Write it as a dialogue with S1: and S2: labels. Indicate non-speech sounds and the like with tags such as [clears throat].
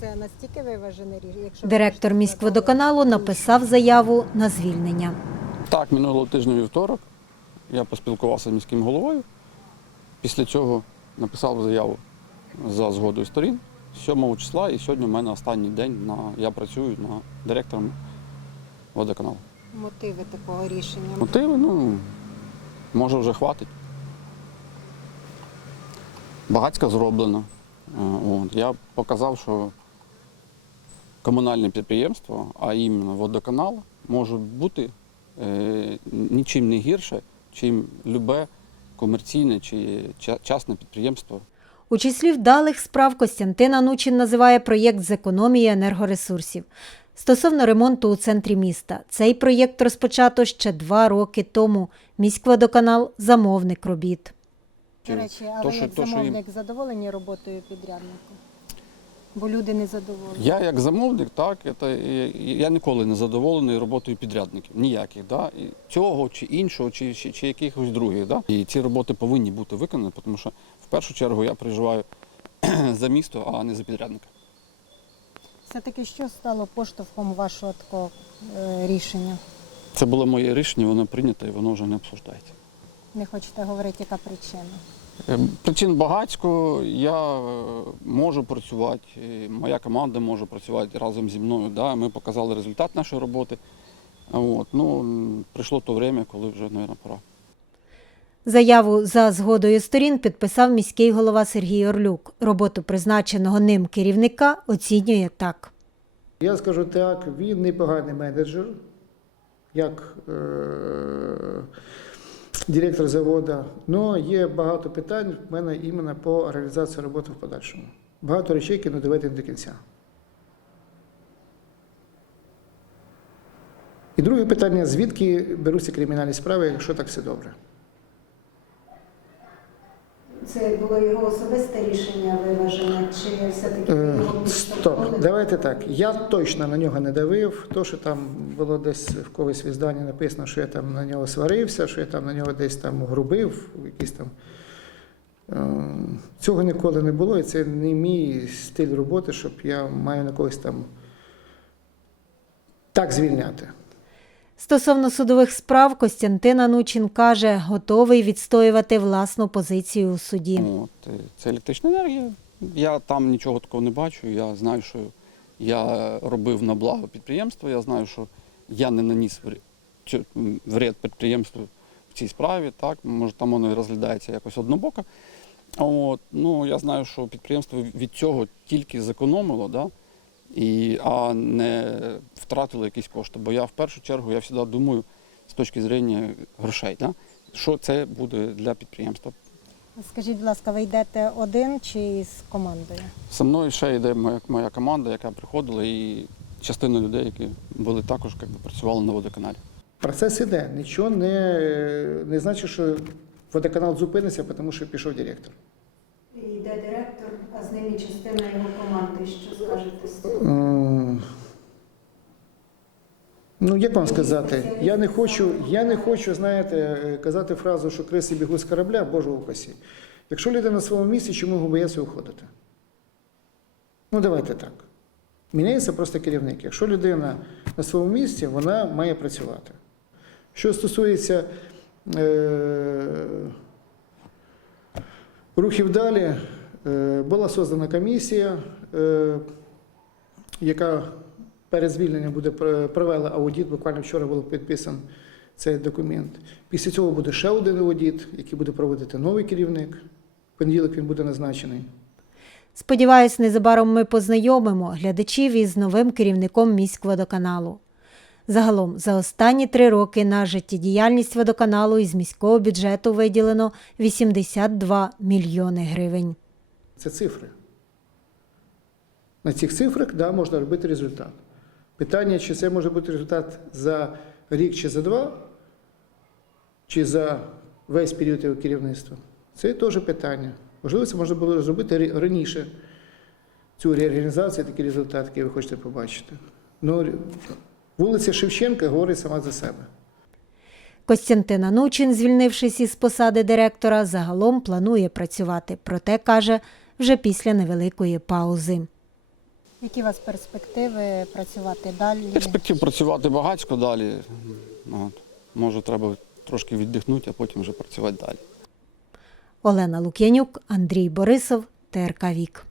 S1: це настільки виважене рішення. Якщо
S2: Директор міськводоканалу написав заяву на звільнення.
S3: Так, минулого тижня вівторок я поспілкувався з міським головою. Після цього написав заяву за згодою сторін 7 числа, і сьогодні в мене останній день на я працюю на директором водоканалу.
S1: мотиви такого рішення.
S3: Мотиви, ну, може вже хватить. Багацька зроблено. Е, От. Я показав, що комунальне підприємство, а іменно водоканал, може бути е, нічим не гірше, чим любе комерційне чи частне підприємство
S2: У числі вдалих справ Костянтин Анучин називає проєкт з економії енергоресурсів. Стосовно ремонту у центрі міста, цей проєкт розпочато ще два роки тому. Міськводоканал – замовник робіт.
S1: До речі, а
S3: То, що-
S1: як
S3: то, що їм-
S1: замовник задоволені роботою підряднику? Бо люди не задоволені.
S3: Я як замовник, так, це, я ніколи не задоволений роботою підрядників. Ніяких. Да? І Цього чи іншого, чи, чи, чи якихось других. Да? І ці роботи повинні бути виконані, тому що в першу чергу я переживаю [clears throat] за місто, а не за підрядника.
S1: Все-таки що стало поштовхом вашого такого е, рішення?
S3: Це було моє рішення, воно прийнято і воно вже не обсуждається.
S1: Не хочете говорити, яка причина?
S3: Е, Причин багатько, я е, можу працювати, моя команда може працювати разом зі мною. Да? Ми показали результат нашої роботи. От. Ну, прийшло то время, коли вже, мабуть, пора.
S2: Заяву за згодою сторін підписав міський голова Сергій Орлюк. Роботу призначеного ним керівника оцінює так.
S4: Я скажу так, він непоганий менеджер, як е- директор заводу, але є багато питань в мене іменно по реалізації роботи в подальшому. Багато речей, які не доведені до кінця. І друге питання: звідки беруться кримінальні справи, якщо так все добре?
S2: Це було його особисте рішення виваження, чи все-таки
S4: Е, Стоп, давайте так. Я точно на нього не давив. То, що там було десь в когось в ізданні написано, що я там на нього сварився, що я там на нього десь там грубив, якісь там. е, Цього ніколи не було, і це не мій стиль роботи, щоб я маю на когось там так звільняти.
S2: Стосовно судових справ, Костянтин Анучин каже, готовий відстоювати власну позицію у суді.
S3: От, е, це електрична енергія. Я там нічого такого не бачу. Я знаю, що я робив на благо підприємства. Я знаю, що я не наніс вред підприємству в цій справі. Так, може, там воно і розглядається якось однобоко. От, ну, я знаю, що підприємство від цього тільки зекономило, да? І, а не втратило якісь кошти. Бо я в першу чергу я завжди думаю з точки зрення грошей, да? що це буде для підприємства.
S1: Скажіть, будь ласка, ви йдете один чи з командою?
S3: Со мною ще йде моя, моя команда, яка приходила, і частина людей, які були також, як би, працювали на водоканалі.
S4: Процес іде. Нічого не, не значить, що водоканал зупиниться, тому що пішов директор.
S2: Йде директор, а з ним і частина його команди. Що скажете цього?
S4: Ну, як вам сказати, я не хочу, я не хочу, знаєте, казати фразу, що криси бігуть з корабля, Боже упасі. Якщо людина на своєму місці, чому його бояться уходити? Ну, давайте так. Міняється просто керівник. Якщо людина на своєму місці, вона має працювати. Що стосується е- рухів далі, була создана комісія, е- яка перед звільненням буде провела аудит. Буквально вчора був підписаний цей документ. Після цього буде ще один аудит, який буде проводити новий керівник. В понеділок він буде назначений.
S2: Сподіваюсь, незабаром ми познайомимо глядачів із новим керівником міськводоканалу. Загалом, за останні три роки на життєдіяльність водоканалу із міського бюджету виділено 82 мільйони гривень.
S4: Це цифри. На цих цифрах да, можна робити результат. Питання, чи це може бути результат за рік чи за два, чи за весь період його керівництва, це теж питання. Можливо, це можна було зробити раніше, цю реорганізацію, такий результат, який ви хочете побачити. Ну, вулиця Шевченка говорить сама за себе.
S2: Костянтин Анучин, звільнившись із посади директора, загалом планує працювати, проте каже, вже після невеликої паузи.
S1: Які у вас перспективи працювати далі?
S3: Перспектив працювати багатько далі. От. Може, треба трошки віддихнути, а потім вже працювати далі.
S2: Олена Лук'янюк, Андрій Борисов, ТРК Вік.